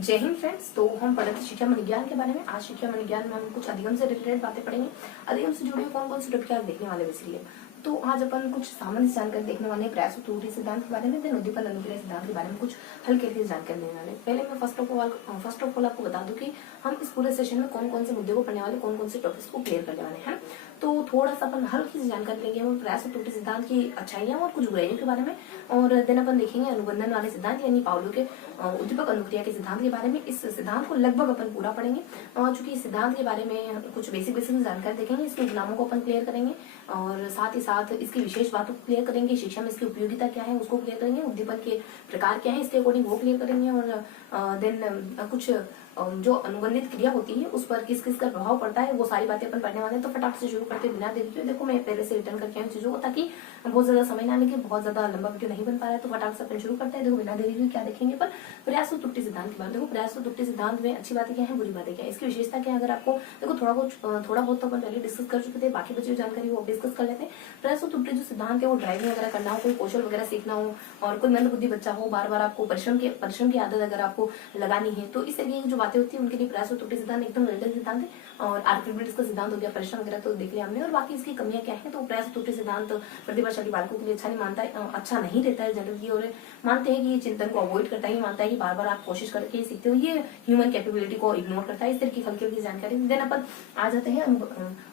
जय हिंद फ्रेंड्स। तो हम पढ़े थे शिक्षा मनोविज्ञान के बारे में। आज शिक्षा मनोविज्ञान में हम कुछ अधिगम से रिलेटेड बातें पढ़ेंगे। अधिगम से जुड़ी कौन कौन सी टॉपिक आप देखने वाले बेसिकली। तो आज अपन कुछ सामान्य जानकारी देखने वाले हैं, प्रयास त्रुटि सिद्धांत के बारे में, देन उद्दीपन अनुक्रिया सिद्धांत के बारे में कुछ हल्के हल्के जानकारी देने वाले। पहले मैं फर्स्ट ऑफ ऑल आपको बता दूं कि हम इस पूरे सेशन में कौन कौन से मुद्दे को पढ़ने वाले, कौन कौन से टॉपिक्स को क्लियर करने वाले हैं। तो थोड़ा सा अपन हल्की सी जानकारी लेंगे हम प्रयास त्रुटि सिद्धांत की अच्छाइयां और कुछ बुराइयों के बारे में, और देन अपन देखेंगे अनुबंधन वाले सिद्धांत यानी पाउलो के उद्दीपक अनुक्रिया के सिद्धांत के बारे में। इस सिद्धांत को लगभग अपन पूरा पढ़ेंगे, चूंकि इस सिद्धांत के बारे में कुछ बेसिक जानकारी देखेंगे, इसके नामों को अपन क्लियर करेंगे और साथ ही साथ इसकी विशेष बातों को क्लियर करेंगे। शिक्षा में इसकी उपयोगिता क्या है उसको क्लियर करेंगे, उद्दीपन के प्रकार क्या है इसके अकॉर्डिंग वो क्लियर करेंगे, और देन कुछ जो अनुबंधित क्रिया होती है उस पर किस किस का प्रभाव पड़ता है वो सारी बातें अपन पढ़ने वाले हैं। तो फटाफट से शुरू करते बिना देरी के। देखो मैं पहले से रिटर्न करके आऊँ चीजों को, ताकि बहुत ज्यादा समय ना लगे, बहुत ज्यादा लंबा वीडियो नहीं बन पा रहा है। तो फटाफट से अपन शुरू करते हैं। देखो बिना देरी के क्या देखेंगे पर प्रयास और त्रुटि सिद्धांत के बारे में। देखो प्रयास और त्रुटि सिद्धांत में अच्छी बातें क्या है, बुरी बातें क्या है, इसकी विशेषता क्या है। अगर आपको देखो थोड़ा बहुत तो अपन पहले डिस्कस कर चुके थे, बाकी बची जानकारी वो डिस्कस कर लेते हैं। प्रयास और त्रुटि जो सिद्धांत है वो ड्राइविंग वगैरह करना हो, कोई कौशल वगैरह सीखना हो, और कोई मंदबुद्धि बच्चा हो, बार बार आपको परिश्रम की आदत अगर आपको लगानी है, तो इस तरीके की जो बातें होती है उनके लिए प्रयास और त्रुटि सिद्धांत एकदम रिलेटेड सिद्धांत है। और आर्किमिडीज का सिद्धांत हो गया, परिश्रम वगैरह तो देख लिया हमने। और बाकी इसकी कमियां क्या है, तो प्रयास और त्रुटि सिद्धांत प्रतिभाशाली बालकों के लिए अच्छा नहीं मानता है, अच्छा नहीं रहता है जनरली, और मानते हैं कि ये चिंतन को अवॉइड करता है, मानता है कि बार बार आप कोशिश करके सीखते हो, ये ह्यूमन कैपेबिलिटी को इग्नोर करता है। इस तरह की हल्की हल्की जानकारी। देन अपन आ जाते हैं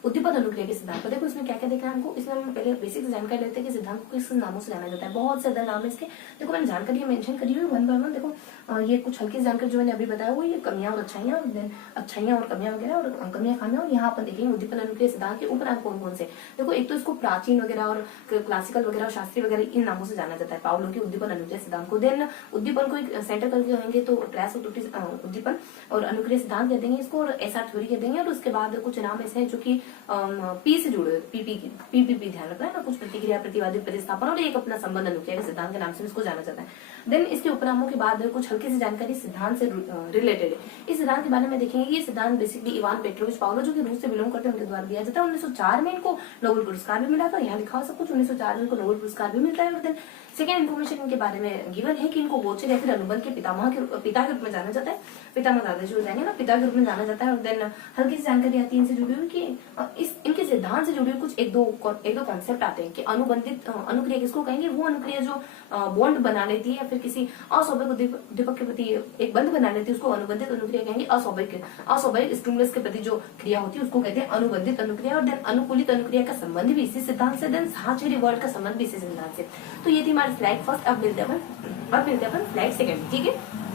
उद्दीपन अनुक्रिया के सिद्धांत पर। देखो इसमें क्या क्या देखना है हमको। इसमें हम पहले बेसिक जानकारी लेते हैं कि सिद्धांत को किस नामों से जाना जाता है। बहुत ज्यादा नाम है इसके। देखो मैंने जानकारी मेंशन करी हुई वन बाय वन। देखो ये कुछ हल्की जानकारी जो मैंने अभी बताया वो ये कमियां और अच्छाइयां, देन अच्छाइयां और कमियां वगैरह, और कमियां खामियां। और यहाँ अपन देखेंगे उद्दीपन अनुक्रिया सिद्धांत के उपनाम कौन कौन से। देखो एक तो इसको प्राचीन वगैरह और क्लासिकल वगैरह और शास्त्रीय वगैरह इन नामों से जाना जाता है, पाउलो के उद्दीपन अनुक्रिया सिद्धांत को। देन उद्दीपन को एक सेंटर करके कहेंगे तो प्रयास और त्रुटि उद्दीपन और अनुक्रिया सिद्धांत कह देंगे इसको, और एसआर थ्योरी कह देंगे। और उसके बाद कुछ नाम ऐसे हैं जो कि पी से जुड़े, पीपीपी ध्यान रखना है ना, कुछ प्रतिक्रिया, प्रतिवादी, प्रतिस्थापन, और एक अपना संबंध अनुक्रिया के सिद्धांत के नाम से इसको जाना जाता है। देन इसके उपनामों के बाद कुछ हल्की सी जानकारी सिद्धांत से रिलेटेड है। इस सिद्धांत के बारे में देखेंगे। ये सिद्धांत बेसिकली इवान पेट्रोविच पाउलो जो कि रूस से बिलोंग करते हैं उनके द्वारा दिया जाता है। 1904 में इनको नोबेल पुरस्कार भी मिला था, यहाँ लिखा हुआ सब कुछ। 1904 में इनको नोबेल पुरस्कार भी मिलता है। और देन सेकेंड इन्फॉर्मेशन इनके बारे में गिवन है कि इनको गोचर या फिर अनुबंध के पिता के रूप में जाना जाता है। पितामह दादाजी हो जाएंगे ना, पिता के रूप में जाना जाता है। और देन हल्की सी जानकारी आती है इनसे जुड़ी हुई कि इनके सिद्धांत से जुड़ी हुई कुछ एक दो कॉन्सेप्ट आते हैं कि अनुबंधित अनुक्रिया किसको कहेंगे। वो अनुक्रिया जो बॉन्ड बना लेती है या फिर किसी अस्वाभाविक उद्दीपक के प्रति एक बंध बना लेती है उसको अनुबंधित अनुक्रिया कहेंगे। अस्वाभाविक स्टिमुलस के प्रति जो क्रिया होती है उसको कहते हैं अनुबंधित अनुक्रिया। और देन अनुकूलित अनुक्रिया का संबंध भी इसी सिद्धांत से, देन साहचर्य वर्ड का संबंध भी इसी सिद्धांत से। तो ये थी हमारी स्लाइड फर्स्ट। अब मिलते अपन स्लाइड सेकंड, ठीक है।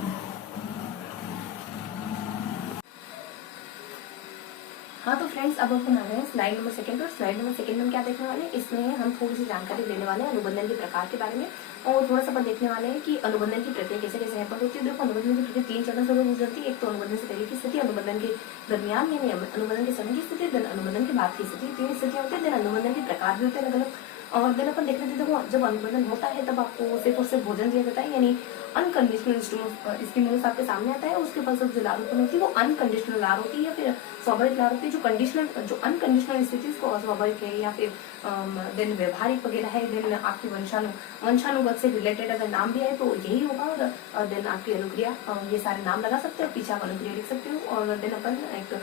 हाँ तो फ्रेंड्स अब अपन आ गए हैं स्लाइड नंबर सेकंड पर। स्लाइड नंबर सेकंड में क्या देखने वाले हैं, इसमें हम थोड़ी सी जानकारी देने वाले हैं अनुबंधन के प्रकार के बारे में, और थोड़ा सा अपन देखने वाले हैं कि अनुबंधन की प्रक्रिया कैसे कैसे हैपन होती है। देखो अनुबंधन की प्रक्रिया 3 चरणों से गुजरती है। एक तो अनुबंधन से पहले की स्थिति, अनुबंधन के दरमियान यानी अनुबंधन के समय की स्थिति, देन अनुबंधन के बाद की स्थिति। 3 स्थितियां होती है। देन अनुबंधन के प्रकार भी होते हैं अलग अलग। और देन अपन देख रहे थे, देखो जब अनुबंधन होता है तब आपको सिर्फ और सिर्फ भोजन दिया जाता है, यानी अनकंडीशनल स्टिमुलस आपके सामने आता है। उसके फलस्वरूप जो लार उत्पन्न होती है वो अनकंडीशनल लार होती है या फिर स्वाभाविक लार होती है। जो अनकंडीशनल स्थिति उसको अस्वाभाविक है या फिर देन व्यवहारिक वगैरह है। देन आपकी वंशानुगत से रिलेटेड अगर नाम भी है तो यही होगा। और देन आपकी अनुक्रिया, ये सारे नाम लगा सकते हो, पीछे आप अनुक्रिया लिख सकते हो। और देन अपन एक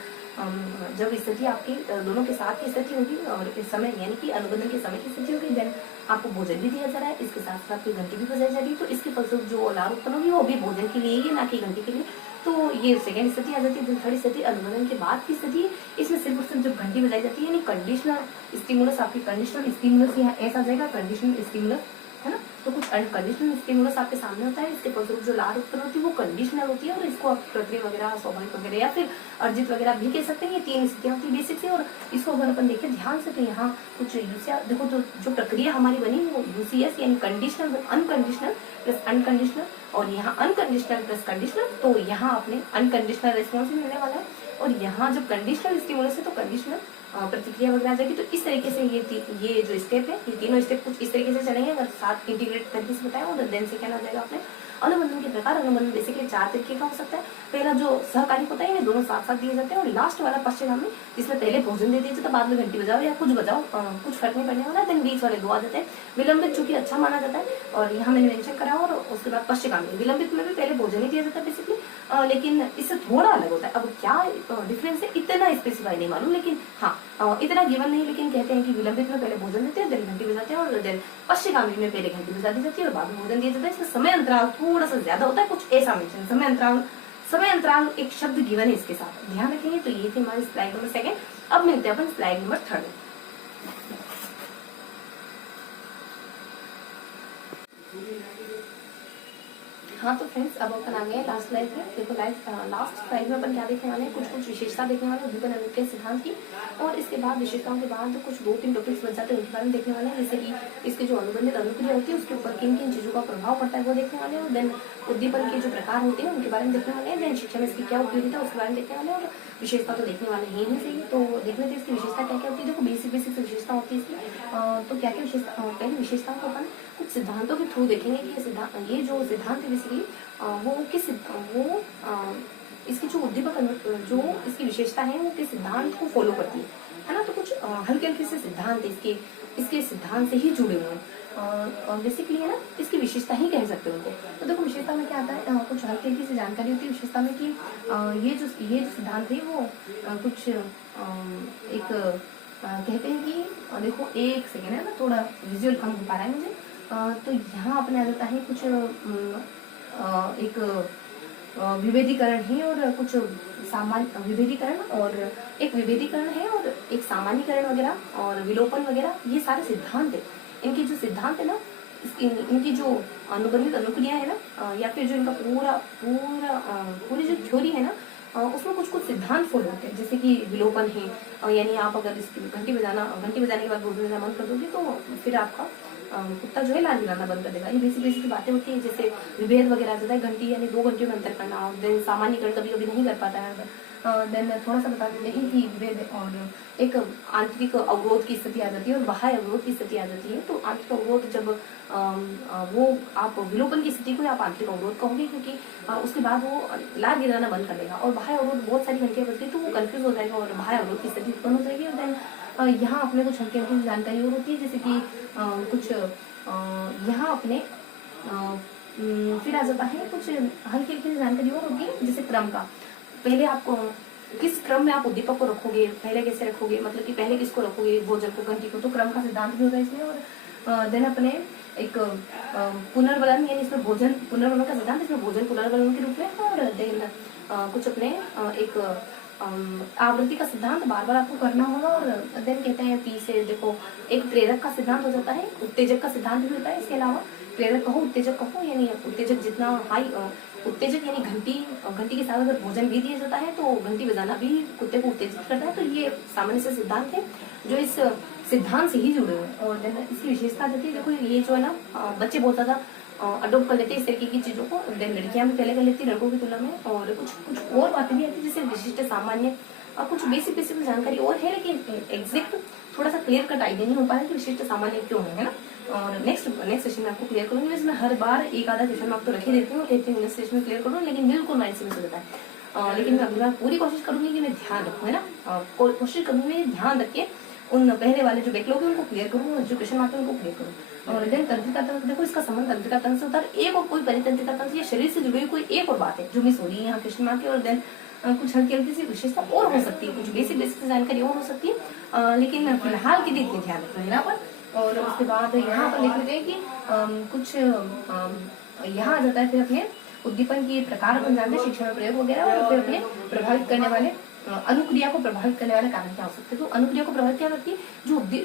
जब स्थिति आपकी दोनों के साथ की स्थिति होगी और इस समय यानी कि अनुबंधन के समय की स्थिति होगी, देन आपको भोजन भी दिया जा रहा है, इसके साथ साथ आपकी घंटी भी बजाई जा रही है, तो इसके फलस्वरूप जो लार उत्पन्न होगी वो भी भोजन के लिए ही, ना कि घंटी के लिए। तो ये सेकंड स्थिति आ जाती है। थर्ड स्थिति अनुबंधन के बाद की स्थिति, इसमें सिर्फ और सिर्फ जब घंटी बजाई जाती है यानी कंडीशनल स्टिमुलस, आपकी कंडीशनल स्टिमुलस यहाँ ऐसा आ जाएगा कंडीशनल स्टिमुलस, है ना। तो कुछ अनकंडीशनल स्टिमुलस आपके सामने होता है, इसके फलस्वरूप जो लार उत्पन्न होती है वो कंडीशनल होती है, और इसको आप कृत्रिम वगैरह, स्वाभाविक वगैरह या फिर अर्जित वगैरह भी कह सकते हैं। ये 3 स्थितियां होती है बेसिक से। और इसको अगर अपन देखें ध्यान से तो यहाँ कुछ यूसीएस, देखो तो जो प्रक्रिया हमारी बनी वो यूसीएस यानी कंडीशनल, अनकंडीशनल प्लस अनकंडीशनल, और यहाँ अनकंडीशनल प्लस कंडीशनल। तो यहाँ आपने अनकंडीशनल रिस्पॉन्स मिलने वाला है, और यहाँ जब कंडीशनल स्टिमुलस है तो कंडीशनल प्रतिक्रिया वगैरह आ जाएगी। तो इस तरीके से ये जो स्टेप है, ये तीनों स्टेप कुछ इस तरीके से चलेंगे अगर साथ इंटीग्रेट तरीके से बताया। और देन से क्या आ जाएगा आपने अनुबंधन के प्रकार, अनुबंधन बेसिकली 4 तरीके का हो सकता है। पहला जो सहकालिक होता है, ये दोनों साथ साथ दिए जाते हैं। और लास्ट वाला पश्चिमगामी, जिसमें पहले भोजन दे दिया जाता है, बाद में घंटी बजाओ या कुछ बजाओ, कुछ फर्क नहीं पड़ने वाला। देन बीच वाले 2 आ जाते हैं। विलंबित चूंकि अच्छा माना जाता है और यहाँ मैंने मेंशन करा। और उसके बाद पश्चिमगामी, विलंबित में भी पहले भोजन ही दिया जाता है बेसिकली, लेकिन इससे थोड़ा अलग होता है। अब क्या डिफरेंस है इतना स्पेसिफाई नहीं मालूम, लेकिन हाँ इतना गिवन नहीं, लेकिन कहते हैं कि विलंबित में पहले भोजन देते हैं, देन घंटी बजाते हैं, और देन पश्चिमगामी में पहले घंटी बजा दी जाती है और बाद में भोजन दिया जाता है। इसमें समय अंतराल थोड़ा सा ज्यादा होता है, कुछ ऐसा मेंशन। समय अंतराल एक शब्द गिवन है इसके साथ, ध्यान रखेंगे। तो ये थी हमारी स्लाइड नंबर 2। अब मिलते हैं अपन स्लाइड नंबर 3। हाँ तो फ्रेंड्स, अब अपन आ गए लास्ट स्लाइड में। देखो लास्ट स्लाइड में अपन क्या देखने वाले हैं, कुछ विशेषता देखने वाले हैं उद्दीपन अनुक्रिया सिद्धांत की। और इसके बाद विशेषताओं के बाद कुछ 2-3 टॉपिक्स बच जाते हैं, उनके बारे में देखने वाले हैं। जैसे कि इसके जो अनुबंधित अनुक्रिया होती है उसके ऊपर किन किन चीजों का प्रभाव पड़ता है वो देखने वाले हैं। और देन उद्दीपन के जो प्रकार होते हैं उनके बारे में देखने वाले हैं। देन शिक्षा में इसकी क्या उपयोगिता है उसके बारे में देखने वाले हैं। और विशेषता तो देखने वाले ही नहीं सही, तो देखने थे इसकी विशेषता क्या क्या होती है। देखो बेसिक विशेषता होती है इसकी। तो क्या क्या विशेषता, पहली विशेषता को अपन कुछ सिद्धांतों के थ्रू देखेंगे कि ये जो सिद्धांत है बेसिकली वो इसकी जो उद्दीपक जो इसकी विशेषता है वो किस सिद्धांत को फॉलो करती है ना। तो कुछ हल्के हल्के से सिद्धांत इसके सिद्धांत से ही जुड़े हुए हैं, बेसिकली है ना, इसकी विशेषता ही कह सकते हैं उनको। तो देखो विशेषता में क्या आता है, कुछ हल्की हल्की सी जानकारी होती है विशेषता में कि ये जो सिद्धांत है वो कुछ एक कहते हैं कि देखो एक सेकेंड है ना, थोड़ा विजुअल कम हो पा रहा है मुझे। तो यहाँ अपने आ जाता है कुछ एक विभेदीकरण है और कुछ सामान्य विभेदीकरण, और एक विभेदीकरण है और एक सामान्यीकरण वगैरह और विलोपन वगैरह, ये सारे सिद्धांत है। इनके जो सिद्धांत है ना, इनकी जो अनुबंधित अनुक्रिया है ना, या फिर जो इनका पूरी जो थ्योरी है ना, उसमें कुछ सिद्धांत फॉलो होते हैं। जैसे कि विलोपन है, यानी आप अगर इस घंटी बजाने के बाद भोजन देना बंद कर दोगे तो फिर आपका कुत्ता जो है लाल गिराना बंद कर देगा। ये बेसिक बातें होती है। जैसे विभेद वगैरह आ जाता है, घंटी यानी 2 घंटियों में अंतर करना, और देन सामान्यकरण कभी नहीं कर पाता है। देन थोड़ा सा बता देते हैं कि विभेद और एक आंतरिक अवरोध की स्थिति आ जाती है और बाह्य अवरोध की स्थिति आ जाती है। तो आंतरिक अवरोध जब वो आप विलोपन की स्थिति को आप आंतरिक अवरोध कहोगे, क्योंकि उसके बाद वो लाल गिराना बंद कर देगा। और बाह्य अवरोध बहुत सारी घंटियां बजती है तो वो कंफ्यूज हो जाएगा और बाह्य अवरोध की स्थिति उत्पन्न हो जाएगी। और देन यहाँ अपने कुछ हल्की हल्की जानकारी और होती है, जैसे कि कुछ यहाँ अपने फिर आ जाता है कुछ हल्की हल्की जानकारी और होती है, जैसे क्रम का। पहले आपको किस क्रम में आप उद्दीपक को रखोगे, पहले कैसे रखोगे, मतलब कि पहले किसको रखोगे, भोजन को, घंटी को, तो क्रम का सिद्धांत भी होता है इसमें। और देन अपने एक पुनर्बलन, यानी इसमें भोजन पुनर्बलन का सिद्धांत, इसमें भोजन पुनर्बलन के रूप में। और देन कुछ अपने एक आवृत्ति का सिद्धांत बार बार आपको करना होगा। और देन कहते हैं पी से देखो एक प्रेरक का सिद्धांत हो जाता है, उत्तेजक का सिद्धांत भी होता है। इसके अलावा प्रेरक कहो उत्तेजक कहो, यानी उत्तेजक जितना हाई उत्तेजक यानी घंटी के साथ अगर भोजन भी दिया जाता है तो घंटी बजाना भी कुत्ते को उत्तेजित करता है। तो ये सामान्य से सिद्धांत है जो इस सिद्धांत से ही जुड़े हुए हैं। और देन इसकी विशेषता देती है, देखो ये जो है ना, बच्चे बहुत ज्यादा अडोप्ट कर लेते हैं इस तरीके की चीजों को। देन लड़कियां भी पहले कर लेती है लड़कों की तुलना में। और कुछ और बातें भी आती है, जैसे विशिष्ट सामान्य और कुछ बेसिक जानकारी और है, लेकिन एग्जैक्ट थोड़ा सा क्लियर कट आइडिया नहीं हो पा रहा है कि विशिष्ट सामान्य क्यों है ना। और नेक्स्ट सेशन में आपको क्लियर करूंगी। वैसे मैं हर बार एक आधा क्वेश्चन आपको रखे देती हूँ, कहती हूँ नेक्स्ट सेशन में क्लियर करूँ, लेकिन बिल्कुल माइंड से मिस हो जाता है। लेकिन मैं अगली बार पूरी कोशिश करूंगी कि मैं ध्यान रखूँ, है ना, कोशिश करूंगी मैं ध्यान रख के उन पहले वाले जो बैकलॉग है उनको क्लियर करूँ, जो क्वेश्चन आते हैं उनको क्लियर करूँ। और देन तंत्रिका तंत्र, देखो इसका संबंध तंत्रिका तंत्र से होता है। एक और कोई परितंत्रिका तंत्र या शरीर से जुड़ी हुई कोई एक और बात है जो मिस हो रही है यहाँ क्वेश्चन मार्क के। और देन कुछ हल्की हल्की सी विशेषता और हो सकती है, कुछ बेसिक जानकारी और हो सकती है, लेकिन फिलहाल के लिए इतने ध्यान रखना है यहाँ पर। और उसके बाद यहाँ पर लिख लेते हैं कि कुछ यहाँ आ जाता है फिर अपने उद्दीपन के प्रकार बन जाते हैं, शिक्षा में प्रयोग वगैरह। और फिर अपने प्रभावित करने वाले अनुक्रिया को प्रभावित करने वाले कारण क्या हो सकते हैं। तो अनुक्रिया को प्रभावित क्या करती है,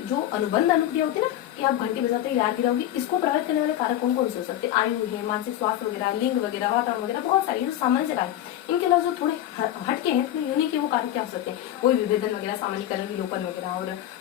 जो अनुबंध अनुक्रिया होती है ना, कि आप घंटे बजाते ही याद गिराओगी, इसको प्रभावित करने वाले कारक कौन कौन से हो सकते हैं, आयु है, मानसिक स्वास्थ्य वगैरह, लिंग वगैरह, वातावरण वगैरह, बहुत सारी जो सामान्य जगह है। इनके अलावा जो थोड़े हटके हैं, थोड़े यूनिक है, वो कारक क्या हो सकते हैं, कोई विभेदन वगैरह, सामान्यीकरण, विलोपन वगैरह।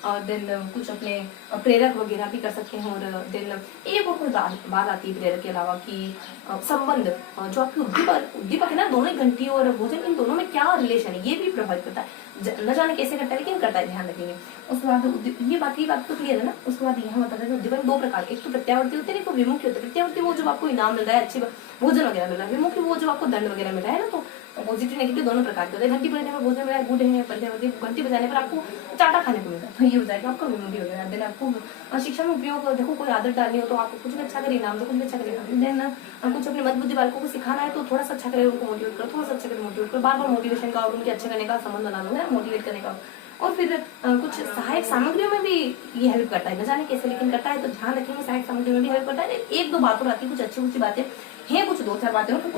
और देन कुछ अपने प्रेरक वगैरह भी कर सकते हैं। और देन एक और कोई बात आती है प्रेरक के अलावा कि संबंध, जो आपकी उद्दीपक है ना, दोनों घंटी और भोजन, इन दोनों में क्या रिलेशन है, ये भी प्रभावित करता है। न जाने कैसे करता है लेकिन करता है, ध्यान रखेंगे। उसके बाद ये बात तो क्लियर है ना। उसके बाद यहाँ बताते हैं उद्दीपन दो प्रकार के, एक तो प्रत्यावर्ती होते हैं, एक तो विमुखी होते हैं। प्रत्यावर्ती वो जो आपको इनाम मिल रहा है, अच्छी भोजन वगैरह मिल रहा है। विमुखी वो जो आपको दंड वगैरह मिल रहा है ना। तो पॉजिटिव नेगेटिव दोनों प्रकार के होते हैं। घंटी बजाने पर भोजन मिला है, गुड है, प्रत्यावर्ती घंटी बजाने पर आपको चाटा खाने को मिलता है, तो ये हो जाएगा आपका विमुखी हो गया। देन आपको शिक्षा में उपयोग, देखो कोई आदत डालनी हो तो आपको कुछ भी अच्छा करे, इनाम तो कुछ भी अच्छा करेगा। देन कुछ अपने मत बुद्धि बालकों को सिखाना है तो थोड़ा सा अच्छा करे, उनको मोटिवेट करो, थोड़ा सा अच्छा करे, मोटिवेट करो, बार बार मोटिवेशन का और उनके अच्छे करने का संबंध बना लो है, मोटिवेट करने का। और फिर कुछ सहायक सामग्रियों में भी ये हेल्प करता है, न जाने कैसे लेकिन करता है। तो ध्यान रखेंगे सहायक सामग्री में भी हेल्प करता है। एक दो बातों आती है, कुछ अच्छी बातें हैं, कुछ दो चार बातें, तो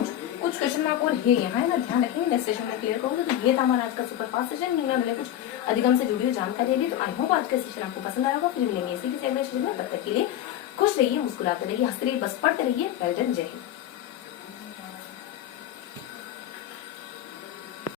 कुछ क्वेश्चन मार्क और है यहाँ, है ना। ध्यान रखेंगे, नेक्स्ट सेशन में क्लियर करोगे। तो ये था हमारा आज का सुपर फास्ट सेशन। मिले कुछ अधिगम से जुड़ी हुई जानकारी भी। तो आई होप आज का सेशन आपको पसंद आएगा। फिर मिलेंगे इसी के अगले सेशन में, तब तक के लिए खुश रहिए, मुस्कुराते रहिए, हंसते रहिए, बस पढ़ते रहिए। वेल डन, जय हिंद।